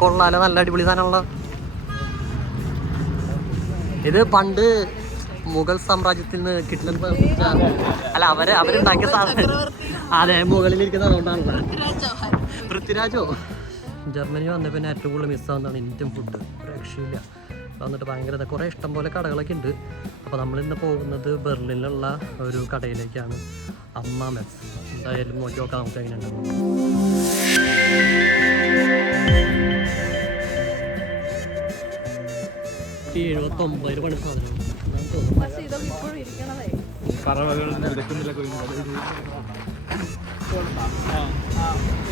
കൊള്ളാലോ നല്ല അടിപൊളി സാധനമുള്ള ഇത് പണ്ട് മുഗൾ സാമ്രാജ്യത്തിൽ നിന്ന് കിട്ടുന്ന അല്ല അവർ അവരുണ്ടാക്കിയ സാധനം. അതെ മുകളിലിരിക്കുന്ന അതുകൊണ്ടാണല്ലോ. പൃഥ്വിരാജോ? ജർമ്മനി വന്ന പിന്നെ ഏറ്റവും കൂടുതൽ മിസ്സാവുന്നതാണ് ഇന്ത്യൻ ഫുഡ് രക്ഷയില്ല വന്നിട്ട് ഭയങ്കര കുറേ ഇഷ്ടം പോലെ കടകളൊക്കെ ഉണ്ട്. അപ്പോൾ നമ്മൾ ഇന്ന് പോകുന്നത് ബെർലിനിലുള്ള ഒരു കടയിലേക്കാണ്. അമ്മ മെസ് എന്തായാലും നോക്കി നോക്കാം നമുക്ക് എങ്ങനെയുണ്ട്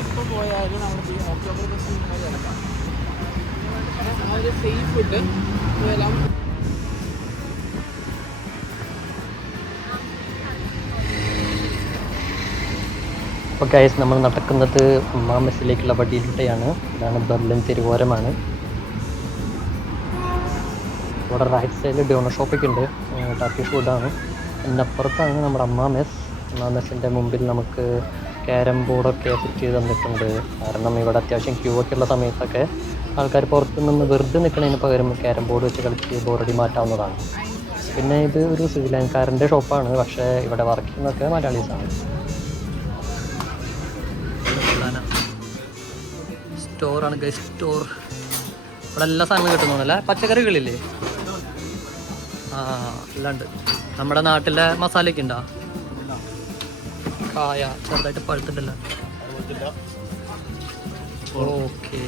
എപ്പോൾ പോയാലും നമ്മുടെ ഈ ഒക്ടോബർ ഫസ്റ്റ് സേഫ് ഫുഡ് എല്ലാം അപ്പോൾ ഗൈസ് നമ്മൾ നടക്കുന്നത് മെസ്സിലേക്കുള്ള വഴിയിലൂടെയാണ്. ഇതാണ് ബെർലിൻ തിരുവോരമാണ്. ഇവിടെ റൈറ്റ് സൈഡിൽ ഡോണർ ഷോപ്പൊക്കെ ഉണ്ട്. ടർക്കിഷ് ഫുഡാണ് അതിനപ്പുറത്താണ് നമ്മുടെ അമ്മാ മെസ് അമ്മാ മെസ്സിന്റെ മുമ്പിൽ നമുക്ക് ക്യാരം ബോർഡൊക്കെ ഫിറ്റ് ചെയ്ത് തന്നിട്ടുണ്ട്. കാരണം ഇവിടെ അത്യാവശ്യം ക്യൂ ഒക്കെ ഉള്ള സമയത്തൊക്കെ ആൾക്കാർ പുറത്തു നിന്ന് വെറുതെ നിൽക്കുന്നതിന് പകരം ക്യാരം ബോർഡ് വെച്ച് കളിച്ച് ബോറടി മാറ്റാവുന്നതാണ്. പിന്നെ ഇത് ഒരു ശ്രീലങ്കക്കാരന്റെ ഷോപ്പാണ് പക്ഷേ ഇവിടെ വർക്ക് ചെയ്യുന്നതൊക്കെ മലയാളീസാണ് സ്റ്റോറാണ് ഗസ്റ്റ് സ്റ്റോർ ഇവിടെ എല്ലാ സാധനങ്ങളും കിട്ടുന്നല്ലേ പച്ചക്കറികളില്ലേ? എല്ലാം നമ്മുടെ നാട്ടിലെ മസാലയൊക്കെ ഉണ്ടോ? കായ ചെറുതായിട്ട് പഴുത്തിട്ടില്ല. ഓക്കെ.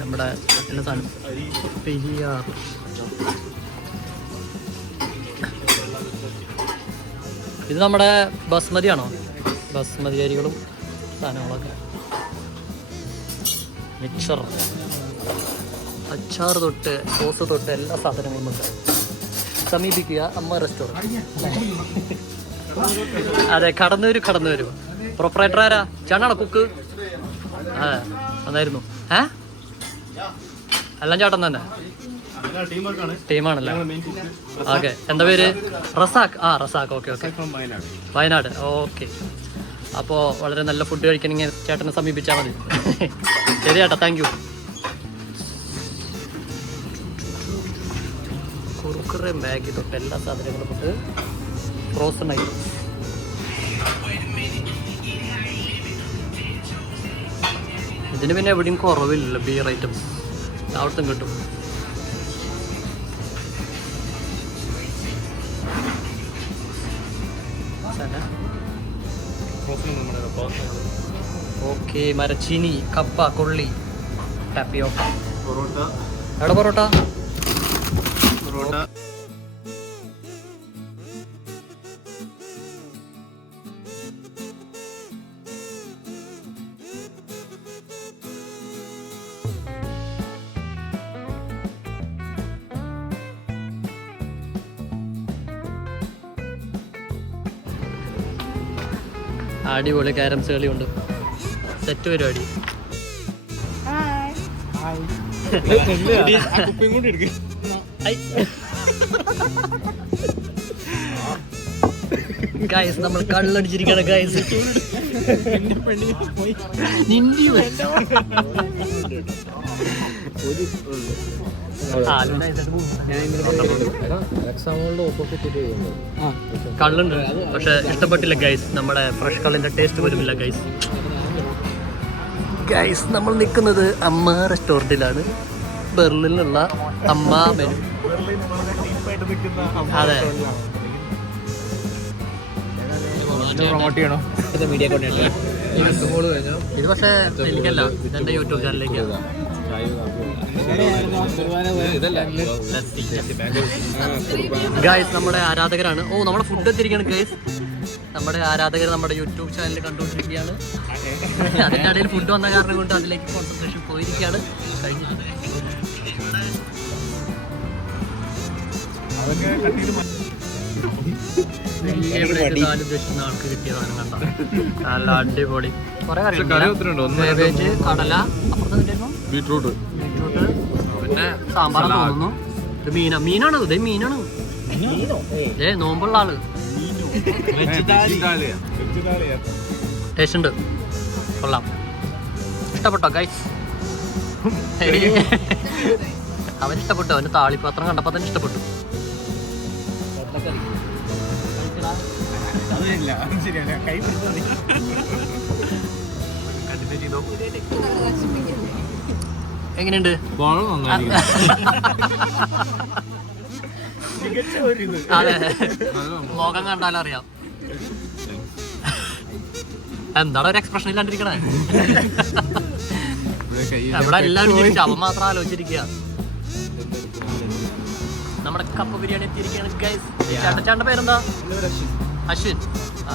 നമ്മുടെ നാട്ടിലെ സാധനം. പെരിയാർ. ഇത് നമ്മുടെ ബസ്മതി ആണോ ബസ്മതി അരികളും സാധനങ്ങളൊക്കെ. മിക്സർ അച്ചാർ തൊട്ട് സോസ് തൊട്ട് എല്ലാ സാധനങ്ങളും ഉണ്ട്. സമീപിക്കുക. അമ്മ റെസ്റ്റോറന്റ് അതെ കടന്നു വരും കടന്നു വരും പ്രൊപ്പറേറ്റർ ആരാ? ചേട്ടനാണോ കുക്ക് അതെ വന്നായിരുന്നു. ഏ? എല്ലാം ചേട്ടൻ തന്നെ. ടീമാണല്ലേ? ഓക്കെ എന്താ പേര്? റസാഖ്. ആ Razak. Okay okay. Wayanad. Okay. അപ്പോൾ വളരെ നല്ല ഫുഡ് കഴിക്കണമെങ്കിൽ ചേട്ടനെ സമീപിച്ചാൽ മതി. ശരി ചേട്ടാ താങ്ക് യു കുറുക്കുറെ ബാഗ് തൊട്ട് എല്ലാ സാധനങ്ങളും നമുക്ക് ഫ്രോസൺ ആയി. ഇതിന് പിന്നെ എവിടെയും കുറവില്ല ബിയർ ഐറ്റംസ് അവിടുത്തെ കിട്ടും ഓക്കെ മരച്ചീനി കപ്പ കൊള്ളി ടാപ്പിയോക്ക പൊറോട്ട. എവിടെ പൊറോട്ട? അടിപൊളി ക്യാരംസ് കളിയുണ്ട്. സെറ്റ് പരിപാടി. ഗായസ് നമ്മൾ കള്ളടിച്ചിരിക്കണം ഗൈസ് നിന്റി കള്ളുണ്ട് പക്ഷെ ഇഷ്ടപ്പെട്ടില്ല ഗൈസ് നമ്മുടെ ഫ്രഷ് കള്ളിന്റെ ടേസ്റ്റ് വരുന്നില്ല ഗൈസ് ഗൈസ് നമ്മൾ നിൽക്കുന്നത് അമ്മ റെസ്റ്റോറന്റിലാണ് ബെർലിനുള്ള അമ്മ മെനു അതെ. പ്രൊമോട്ട് ചെയ്യണോ ഇത് പക്ഷേ എനിക്കല്ല ഇതെന്റെ യൂട്യൂബ് ചാനലിലേക്കാണ് ഗായ്സ് നമ്മുടെ ആരാധകരാണ്. ഓ നമ്മുടെ ഫുഡ് എത്തിയിരിക്കുകയാണ് ഗൈസ് നമ്മുടെ ആരാധകർ നമ്മുടെ യൂട്യൂബ് ചാനൽ കണ്ടുകൊണ്ടിരിക്കുകയാണ്. അതിന്റെ ഇടയിൽ ഫുഡ് വന്ന കാരണം കൊണ്ട് അതിലേക്ക് കോൺസെൻട്രേഷൻ പോയിരിക്കുകയാണ്. കഴിഞ്ഞു ആൾക്ക് കിട്ടിയ സാധനം കണ്ട? നല്ല അടിപൊളി. കുറെ കടല അപ്പുറത്ത് ബീട്രൂട്ട്. ബീറ്റ്റൂട്ട് പിന്നെ സാമ്പാർ തോന്നുന്നു. ഇത് മീന. മീനാണ്. ഇതേ മീനാണ് ഏ. നോമ്പുള്ള ആൾ ടേസ്റ്റ് ഉണ്ട്. കൊള്ളാം. ഇഷ്ടപ്പെട്ടോ ഗൈസ് അവൻ ഇഷ്ടപ്പെട്ടു അവന് താളിപ്പാത്രം കണ്ടപ്പോ തന്നെ ഇഷ്ടപ്പെട്ടു. അതില്ല ശരിയാണ് കൈ ചെയ്തോ? എങ്ങനെയുണ്ട്? അതെ. മുഖം കണ്ടാലും അറിയാം. എന്താണ് ഒരു എക്സ്പ്രഷൻ ഇല്ലാണ്ടിരിക്കണേ? ഇവിടെ എല്ലാവരും അവൻ മാത്രം ആലോചിച്ചിരിക്കുക നമ്മുടെ കപ്പ് ബിരിയാണി എത്തിയിരിക്കുകയാണ് ഗൈസ് ചേട്ടൻ ചേട്ടന്റെ പേരെന്താ? അശ്വിൻ. ആ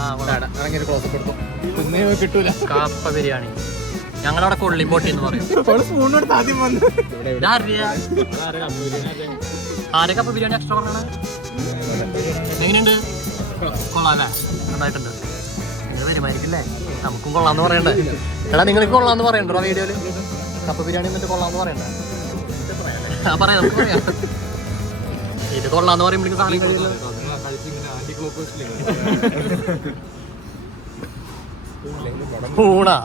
കിട്ടൂല. കപ്പ ബിരിയാണി. ഞങ്ങളവിടെ കൊള്ളിമ്പോട്ടി എന്ന് പറയും. ആരൊക്കെ ബിരിയാണി എക്സ്ട്രാ പറഞ്ഞാണ് എങ്ങനെയുണ്ട്? കൊള്ളാല്ലേ? നന്നായിട്ടുണ്ട്. നിങ്ങൾ വരുമായിരിക്കില്ലേ? നമുക്കും കൊള്ളാന്ന് പറയണ്ടേ. എടാ നിങ്ങൾക്ക് കൊള്ളാന്ന് പറയണ്ടോ വീഡിയോയിൽ? കപ്പ ബിരിയാണി എന്നിട്ട് കൊള്ളാന്ന് പറയണ്ടേ? ആ പറയാം നമുക്ക് പറയാം. ഇത് കൊള്ളാന്ന് പറയുമ്പോഴേക്കും സാധനം പൂണാ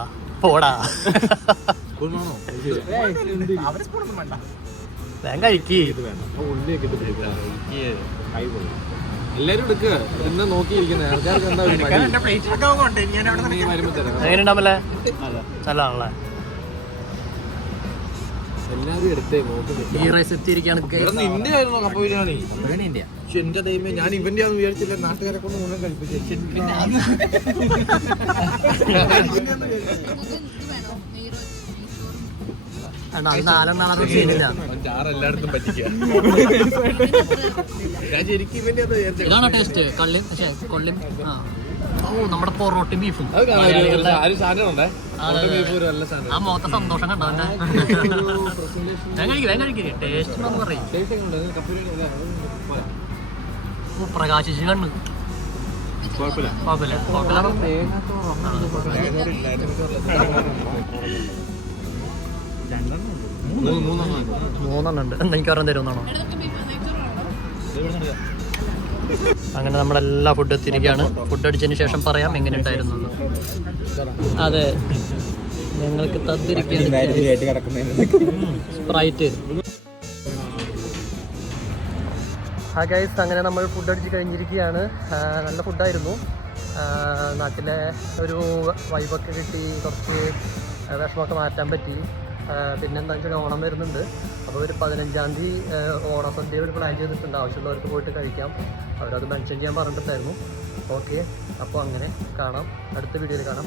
പോടാ. കഴിക്ക്. എല്ലാരും എടുക്കുക ഇന്ന് ഇരിക്കുന്ന ആൾക്കാർക്ക് എന്താ വരുമ്പോ തരാം. നല്ലതാണല്ലേ? എല്ലാരും എടുത്തേ നോക്കുന്നില്ല ഈ റൈസ് എത്തിയിരിക്കുകയാണ് guys. നിന്റെ ആയിരുന്നു കപ്പ ബിരിയാണി. പക്ഷെ എന്റെ ദൈവമേ ഞാൻ ഇവന്റെ ആണെന്ന് വിചാരിച്ചില്ല. നാട്ടുകാരെ കൊണ്ട് മുഴുവൻ കഴിപ്പിച്ചു പറ്റിക്കുക. ഞാൻ ശരിക്കും ഇവന്റെ. ഇതാണോ ടേസ്റ്റ് കള്ളി പക്ഷേ കൊള്ളി ആ. ഓ നമ്മുടെ പൊറോട്ടയും ബീഫും ആ മുഖത്തെ സന്തോഷം കണ്ടോ ഞാൻ ടേസ്റ്റ് ഉണ്ടെന്ന് പറയും. ഓ, പ്രകാശിച്ച് കണ്ണു കുഴപ്പമില്ല. കുഴപ്പമില്ല. കുഴപ്പമില്ല. മൂന്ന് മൂന്നെണ്ണം ഉണ്ട്. എന്താ എനിക്ക് ഓർമ്മ തരുമെന്നാണോ? അങ്ങനെ നമ്മളെല്ലാ ഫുഡ് എത്തിയിരിക്കുകയാണ്. ഫുഡ് അടിച്ചതിന് ശേഷം പറയാം എങ്ങനെ ഉണ്ടായിരുന്നു. അതെ. ഞങ്ങൾക്ക് സ്പ്രൈറ്റ് ആ ഗൈസ് അങ്ങനെ നമ്മൾ ഫുഡ് അടിച്ച് കഴിഞ്ഞിരിക്കുകയാണ്. നല്ല ഫുഡായിരുന്നു നാട്ടിലെ ഒരു വൈബൊക്കെ കിട്ടി കുറച്ച് വിഷമമൊക്കെ മാറ്റാൻ പറ്റി. പിന്നെന്താ വെച്ചാൽ ഓണം വരുന്നുണ്ട്. അപ്പോൾ ഒരു പതിനഞ്ചാം തീയതി ഓണസദ്യ ഒരു പ്ലാൻ ചെയ്തിട്ടുണ്ട്. ആവശ്യമുള്ളവർക്ക് പോയിട്ട് കഴിക്കാം. അവരത് മെൻഷൻ ചെയ്യാൻ പറഞ്ഞിട്ടുണ്ടായിരുന്നു. ഓക്കെ. അപ്പോൾ അങ്ങനെ കാണാം. അടുത്ത വീഡിയോയിൽ കാണാം.